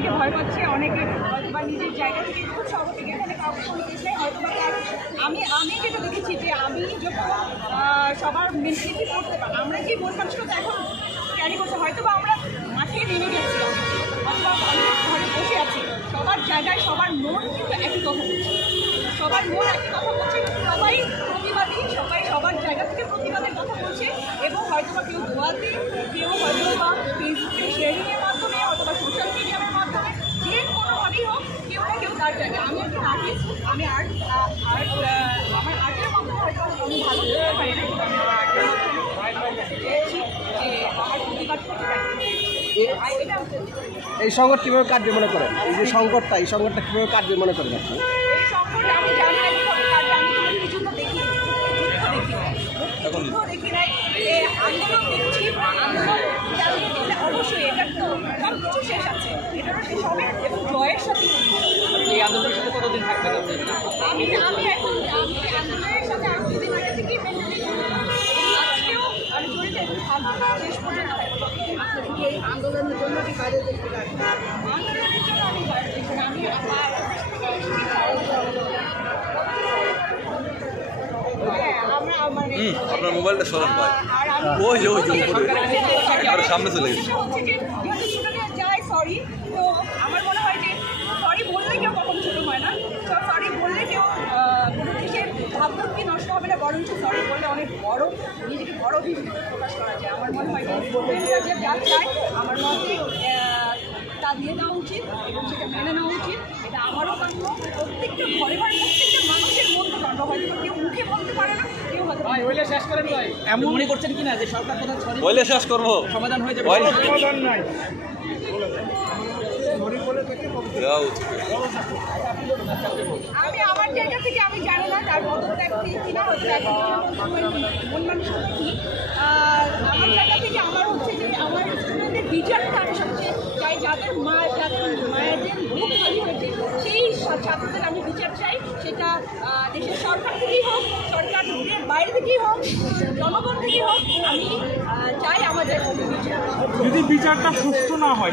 অনেকে ভয় পাচ্ছে, অনেকে হয়তো বা নিজের জায়গা থেকে খুব সহজ থেকে এখানে কাউকে কোনো কেস নেই হয়তো বা আমি যেটা দেখেছি যে আমি যখন সবার মেন্টালিটি করতে পারি, আমরা কি মন মানসিকতা এখন ক্যারি করতে হয়তো বা আমরা মাঠে নেমে গেছি অথবা অনেক ঘরে বসে আছি, সবার জায়গায় সবার মন কিন্তু একই কথা বলছে, সবার মন একই কথা বলছে, সবাই প্রতিবাদী, সবাই সবার জায়গা থেকে প্রতিবাদের কথা বলছে এবং হয়তো বা কেউ দোয়াতে, কেউ হয়তো বা ফেসবুকে শেয়ারিংয়ের মাধ্যমে অথবা সোশ্যাল মিডিয়ার মাধ্যমে যে কোনোভাবেই হোক কেউ না কেউ তার জায়গায়। আমি একজন আর্টিস্ট, আমি আমার আর্টের মাধ্যমে হয়তো আমি ভালো করতে পারি না, কিন্তু আমি আমার আর্টের মাধ্যমে চেয়েছি যে আমার প্রতিবাদ করতে পারি। এই সংকট কীভাবে কাটবে মনে করেন? এই যে সংকটটা, এই সংকটটা কীভাবে কাটবে মনে করেন আপনি? এই সংকট আমি জানি না কীভাবে কাটবে, আমি কোনো যুদ্ধ দেখি নাই, আন্দোলন দেখছি, আন্দোলন চালিয়ে গেলে অবশ্যই এটার তো সব কিছু শেষ আছে, এটারও শেষ হবে এবং জয়ের সাথে। এই আন্দোলনের সাথে কতদিন থাকবেন আপনি? আমি আন্দোলনের সাথে আরও দুদিন আগে থেকেই মেন্টালি জড়িত, আজকেও আমি জড়িত এবং থাকবো শেষ পর্যন্ত। এই আন্দোলনের জন্য কি বাইরে দেখতে পারি? আন্দোলনের জন্য আমি বাইরে দেখি না, আমি আপনার মোবাইলটা সরান ভাই, ওই সামনে চলে গেছে। যাই সরি, তো আমার মনে হয় যে সরি বললে কেউ কখনো ছোটো হয় না, সরি বললে কেউ কোনো দিকে ভাবমূর্তি নষ্ট হবে না, বরঞ্চ সরি বললে অনেক বড় নিজেকে বড় হিসেবে প্রকাশ করা যায়। আমার মনে হয় যে যে যা চায় আমার মতে তা দিয়ে দেওয়া উচিত এবং সেটা মেনে নেওয়া উচিত, এটা আমারও কাম্য। প্রত্যেকটা ঘরে ঘরে প্রত্যেকটা মানুষের মনটা কাম্য, হয়তো কেউ মুখে বলতে পারে না, কেউ হয়তো শেষ করেন ভাই। এমন মনে করছেন কিনা যে সরকার কথা বলে শেষ করবো, সমাধান হয়ে যাবে? সমাধান নাই। আমি আমার জায়গা থেকে আমি জানি না তার পদত্যাগ কিনা, হয়তো মন মানসিকতা কি, আমার জায়গা থেকে আমার হচ্ছে যে আমার স্টুডেন্টদের বিচারটা আমি সবচেয়ে চাই, যাদের মায়েদের বুক খালি হয়েছে সেই ছাত্রদের আমি বিচার চাই, সেটা দেশের সরকার থেকেই হোক, সরকারের বাইরে থেকেই হোক, জনগণ থেকেই হোক, আমি চাই আমাদের বিচার। যদি বিচারটা সুস্থ না হয়